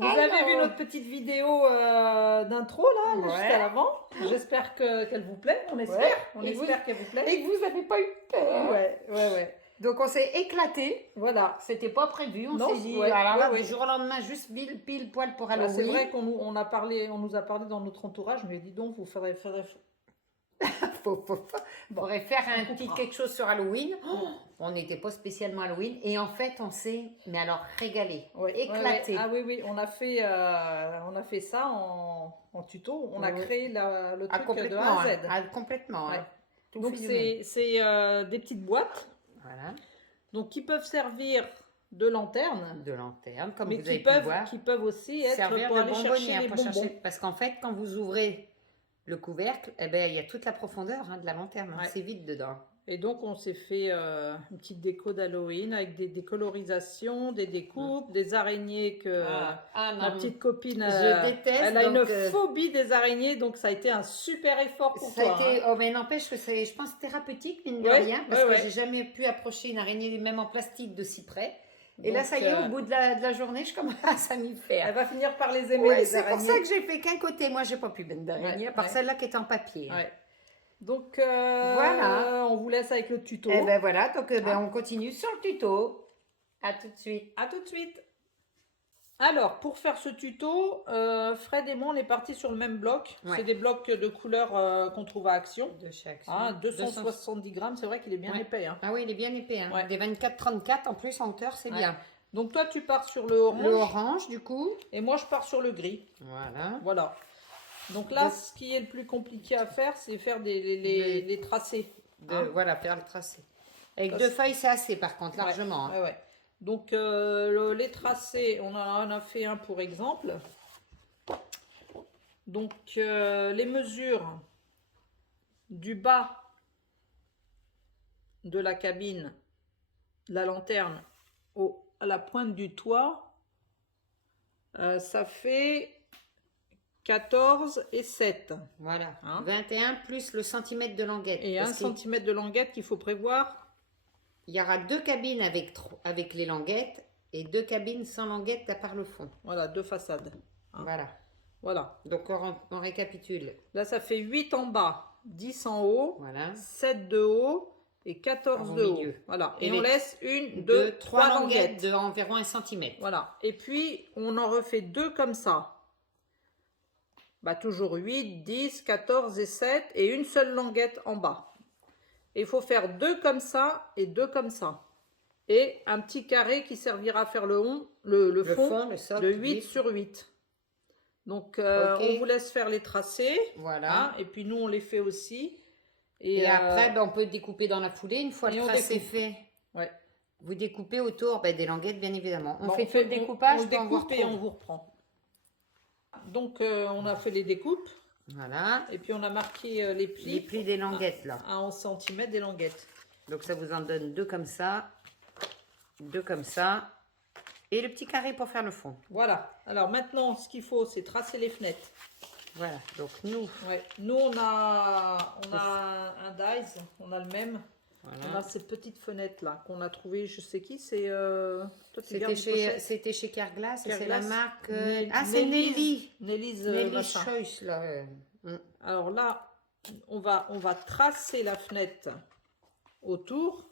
Vous avez vu notre petite vidéo d'intro là, juste à l'avant. J'espère qu'elle vous plaît. On espère. On espère qu'elle vous plaît. Et que vous n'avez pas eu peur. Ouais. Donc on s'est éclaté. Voilà. C'était pas prévu. On s'est dit, du jour au lendemain, juste pile poil pour Halloween. C'est vrai qu'on nous a parlé dans notre entourage, mais dis donc, vous ferez On pourrait faire un petit quelque chose sur Halloween. On n'était pas spécialement Halloween. Et en fait, on s'est, mais alors, régalé, éclaté. Ah oui, on a fait ça en tuto. On a créé le truc de A à Z. Complètement. Ouais. Donc, c'est des petites boîtes. Voilà. Donc, qui peuvent servir de lanterne. De lanterne, comme mais vous avez pu voir. Qui peuvent aussi être servir pour de aller chercher les bonbons. Parce qu'en fait, quand vous ouvrez le couvercle, eh ben, il y a toute la profondeur de la lanterne. C'est vide dedans. Et donc, on s'est fait une petite déco d'Halloween avec des colorisations, des découpes, des araignées que ma petite copine, je déteste. Elle a une phobie des araignées, donc ça a été un super effort pour toi. Oh, mais n'empêche que c'est, je pense, thérapeutique, mine de rien, parce que j'ai jamais pu approcher une araignée, même en plastique, de si près. Et donc, là, ça y est, au bout de la journée, je commence à m'y faire. Elle va finir par les aimer, les araignées. C'est pour ça que j'ai fait qu'un côté. Moi, j'ai pas pu mettre d'araignée, à part celle-là qui est en papier. Donc, voilà. On vous laisse avec le tuto. Et ben voilà, donc on continue sur le tuto. À tout de suite. À tout de suite. Alors, pour faire ce tuto, Fred et moi, on est partis sur le même bloc. C'est des blocs de couleurs qu'on trouve à Action. De chez Action. 270 grammes, c'est vrai qu'il est bien épais. Hein. Ah oui, il est bien épais. Hein. Des 24-34 en plus en hauteur, c'est bien. Donc toi, tu pars sur le orange. Le orange, du coup. Et moi, je pars sur le gris. Voilà. Donc là, ce qui est le plus compliqué à faire, c'est faire les tracés. Voilà, faire le tracé. Avec deux feuilles, c'est assez, par contre, largement. Donc, les tracés, on en a fait un pour exemple. Donc, les mesures du bas de la cabine, la lanterne, à la pointe du toit, ça fait 14 et 7. Voilà. 21 plus le centimètre de languette. Et 1 centimètre de languette qu'il faut prévoir. Il y aura 2 cabines avec les languettes et 2 cabines sans languettes à part le fond. Voilà, 2 façades. Voilà. Donc on récapitule. Là, ça fait 8 en bas, 10 en haut, 7 de haut et 14 de haut. Voilà. Et on laisse 1, 2, 3 languettes. De environ 1 centimètre. Voilà. Et puis, on en refait 2 comme ça. Toujours 8, 10, 14 et 7 et une seule languette en bas. Et il faut faire 2 comme ça et 2 comme ça. Et un petit carré qui servira à faire le fond le socle, de 8 sur 8. Donc, on vous laisse faire les tracés. Voilà. Et puis, nous, on les fait aussi. Et après, on peut découper dans la foulée. Une fois le tracé fait, vous découpez autour des languettes, bien évidemment. On fait le découpage. On découpe et on vous reprend. Donc, on a fait les découpes. Voilà. Et puis, on a marqué les plis. Les plis des languettes, là. À 11 cm des languettes. Donc, ça vous en donne 2 comme ça. 2 comme ça. Et le petit carré pour faire le fond. Voilà. Alors, maintenant, ce qu'il faut, c'est tracer les fenêtres. Voilà. Donc, nous... Nous, on a un dies. On a le même. Voilà. On a ces petites fenêtres-là qu'on a trouvées. Je sais qui, c'est... C'était chez Carglass. C'est la marque... c'est Nelly. Nelly's Choice, là. Alors là, on va tracer la fenêtre autour.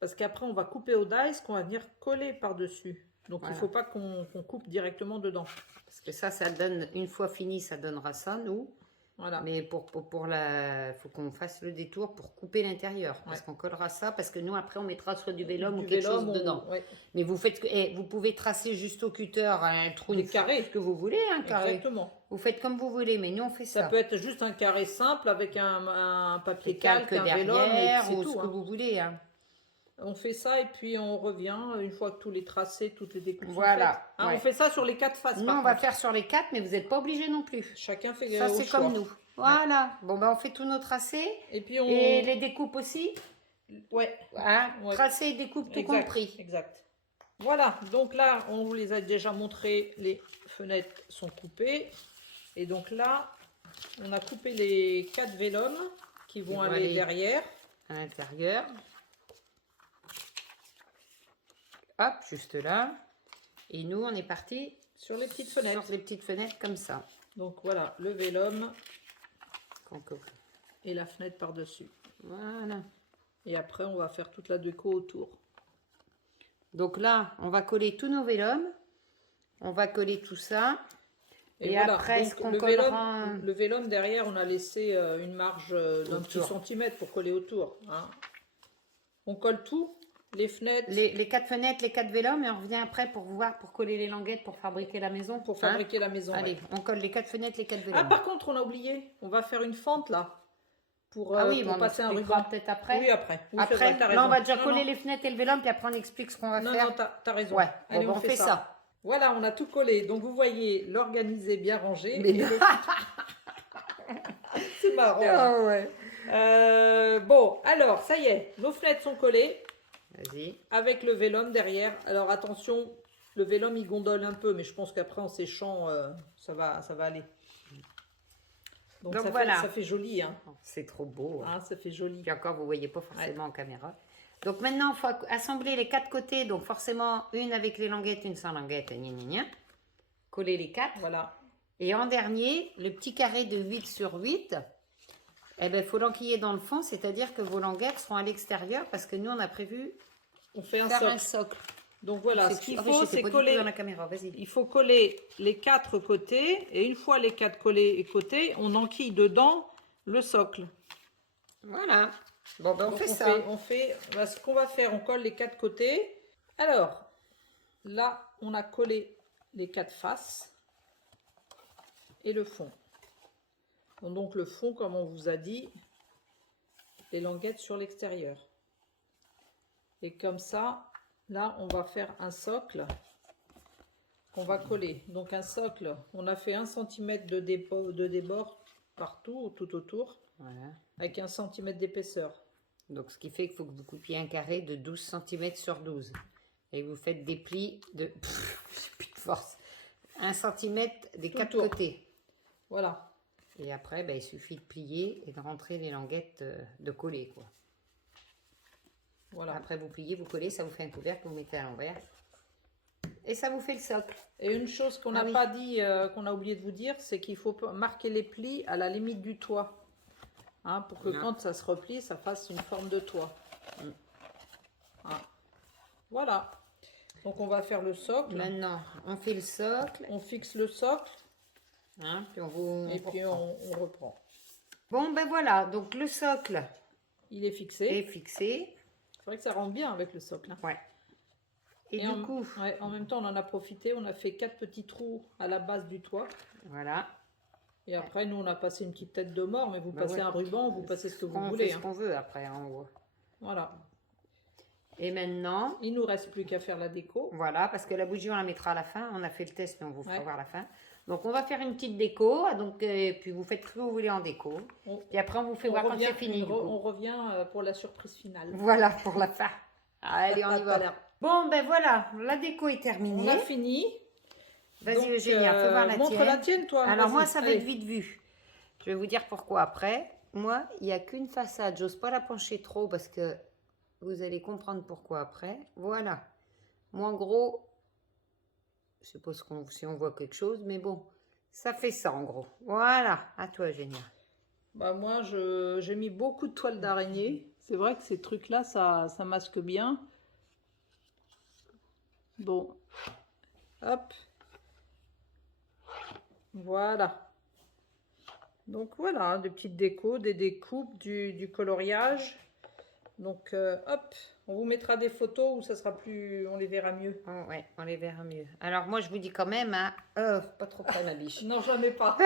Parce qu'après, on va couper au dies qu'on va venir coller par-dessus. Donc, il ne faut pas qu'on coupe directement dedans. Parce que ça donne, une fois fini, ça donnera ça, nous. Voilà. Mais faut qu'on fasse le détour pour couper l'intérieur. Parce qu'on collera ça. Parce que nous, après, on mettra soit du vélum ou quelque chose dedans. Mais vous pouvez tracer juste au cutter un trou de carré. Ce que vous voulez, un carré. Exactement. Vous faites comme vous voulez, mais nous, on fait ça. Ça peut être juste un carré simple avec un papier calque, un vélum, ou tout, ce que vous voulez. On fait ça et puis on revient une fois que tous les tracés, toutes les découpes sont faites. On fait ça sur les 4 faces. Nous, on va faire sur les 4, mais vous n'êtes pas obligés non plus. Chacun fait ça, c'est comme nous. Voilà. Bon, on fait tous nos tracés. Et puis et les découpes aussi. Tracés et découpes tout compris. Exact. Voilà. Donc là, on vous les a déjà montré. Les fenêtres sont coupées. Et donc là, on a coupé les 4 vélums qui vont aller derrière. À l'intérieur. Hop, juste là. Et nous, on est parti sur les petites fenêtres. Sur les petites fenêtres comme ça. Donc voilà, le vélum et la fenêtre par-dessus. Voilà. Et après, on va faire toute la déco autour. Donc là, on va coller tous nos vélums. On va coller tout ça. Et voilà. Après, ce qu'on collera... Le vélum, derrière, on a laissé une marge d'un petit centimètre pour coller autour. Hein. On colle tout, les fenêtres. Les 4 fenêtres, les 4 vélums, et on revient après pour voir, pour coller les languettes, pour fabriquer la maison. Pour fabriquer la maison. Allez, on colle les 4 fenêtres, les 4 vélums. Ah, par contre, on a oublié. On va faire une fente là. Pour passer un ruban. Peut-être après. Oui, après. Oui, après, là, on va déjà coller les fenêtres et le vélum, puis après, on explique ce qu'on va faire. Non, t'as raison. Ouais, allez, on fait ça. Voilà, on a tout collé. Donc, vous voyez, l'organisé bien rangé. C'est marrant. Oh, ouais. Bon, alors, ça y est. Nos fenêtres sont collées. Vas-y. Avec le vélum derrière. Alors, attention, le vélum, il gondole un peu. Mais je pense qu'après, en séchant, ça va aller. Donc ça, voilà. Ça fait joli. Hein. C'est trop beau. Hein. Ça fait joli. Puis encore, vous ne voyez pas forcément en caméra. Donc maintenant, il faut assembler les 4 côtés. Donc forcément, une avec les languettes, une sans languette. Coller les 4. Voilà. Et en dernier, le petit carré de 8 sur 8. Eh ben, il faut l'enquiller dans le fond. C'est-à-dire que vos languettes seront à l'extérieur. Parce que nous, on a prévu faire un socle. Donc voilà, ce qu'il faut, c'est coller. Dans la caméra. Il faut coller les 4 côtés. Et une fois les 4 collés côtés, on enquille dedans le socle. Voilà. Bon, ben on fait ça. Ce qu'on va faire, on colle les 4 côtés. Alors, là, on a collé les 4 faces et le fond. Donc le fond, comme on vous a dit, les languettes sur l'extérieur. Et comme ça, là, on va faire un socle qu'on va coller. Donc un socle, on a fait 1 cm de débord partout, tout autour. Voilà. Avec 1 cm d'épaisseur. Donc ce qui fait qu'il faut que vous coupiez un carré de 12 cm sur 12. Et vous faites des plis de... j'ai plus de force. 1 cm des 4 côtés. Voilà. Et après, ben, il suffit de plier et de rentrer les languettes, de coller, quoi. Voilà. Après, vous pliez, vous collez, ça vous fait un couvercle, vous mettez à l'envers. Et ça vous fait le socle. Et une chose qu'on n'a pas dit, qu'on a oublié de vous dire, c'est qu'il faut marquer les plis à la limite du toit. Hein, pour que quand ça se replie, ça fasse une forme de toit. Hein. Voilà. Donc on va faire le socle. Maintenant, on fait le socle. On fixe le socle. Hein, puis on reprend. Bon, ben voilà. Donc le socle, il est fixé. C'est vrai que ça rentre bien avec le socle. Hein. Ouais. Et du coup... Ouais, en même temps, on en a profité. On a fait 4 petits trous à la base du toit. Voilà. Et après, nous, on a passé une petite tête de mort, mais vous passez un ruban, vous passez ce que vous voulez. On fait ce qu'on veut après, en haut. Voilà. Et maintenant... Il nous reste plus qu'à faire la déco. Voilà, parce que la bougie, on la mettra à la fin. On a fait le test, mais on vous fera voir la fin. Donc, on va faire une petite déco. Donc, puis, vous faites ce que vous voulez en déco. Puis après, on vous fait voir quand c'est fini. On revient pour la surprise finale. Voilà, pour la fin. Allez, on y va. Bon, ben voilà, la déco est terminée. On a fini. Vas-y, Eugénia, fais voir la tienne. Montre la tienne, toi. Alors, moi, ça va être vite vu. Je vais vous dire pourquoi après. Moi, il n'y a qu'une façade. J'ose pas la pencher trop parce que vous allez comprendre pourquoi après. Voilà. Moi, en gros, je sais pas si on voit quelque chose, mais bon, ça fait ça en gros. Voilà, à toi, Eugénia. Bah, moi, j'ai mis beaucoup de toiles d'araignée. C'est vrai que ces trucs-là, ça masque bien. Bon. Hop. Voilà. Donc voilà, des petites décos, des découpes, du coloriage. Donc hop, on vous mettra des photos où ça sera plus, on les verra mieux. Oh, ouais, on les verra mieux. Alors moi je vous dis quand même, hein, pas trop près ma biche. Non, j'en ai pas.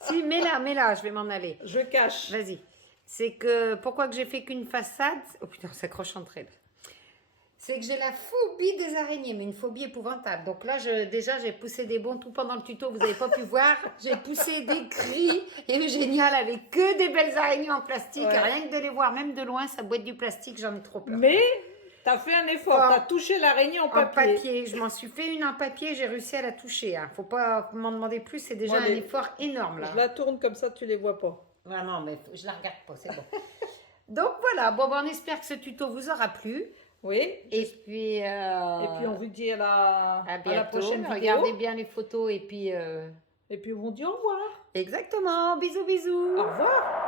Si, mets-la, je vais m'en aller. Je cache. Vas-y. C'est que, pourquoi que j'ai fait qu'une façade? Oh putain, ça s'accroche entre elles. C'est que j'ai la phobie des araignées, mais une phobie épouvantable. Donc là, déjà, j'ai poussé des bons tout pendant le tuto, vous n'avez pas pu voir. J'ai poussé des cris et Eugénia, elle avait que des belles araignées en plastique. Ouais. Rien que de les voir, même de loin, ça boite du plastique, j'en ai trop peur. Mais tu as fait un effort, tu as touché l'araignée en papier. En papier, je m'en suis fait une en papier, j'ai réussi à la toucher. Hein. Faut pas m'en demander plus, c'est déjà un effort énorme. Là. Je la tourne comme ça, tu les vois pas. Non, mais je la regarde pas, c'est bon. Donc voilà, bon, on espère que ce tuto vous aura plu. Oui. Et puis on vous dit à la prochaine vidéo. Regardez bien les photos et puis on vous dit au revoir. Exactement. Bisous, bisous. Au revoir.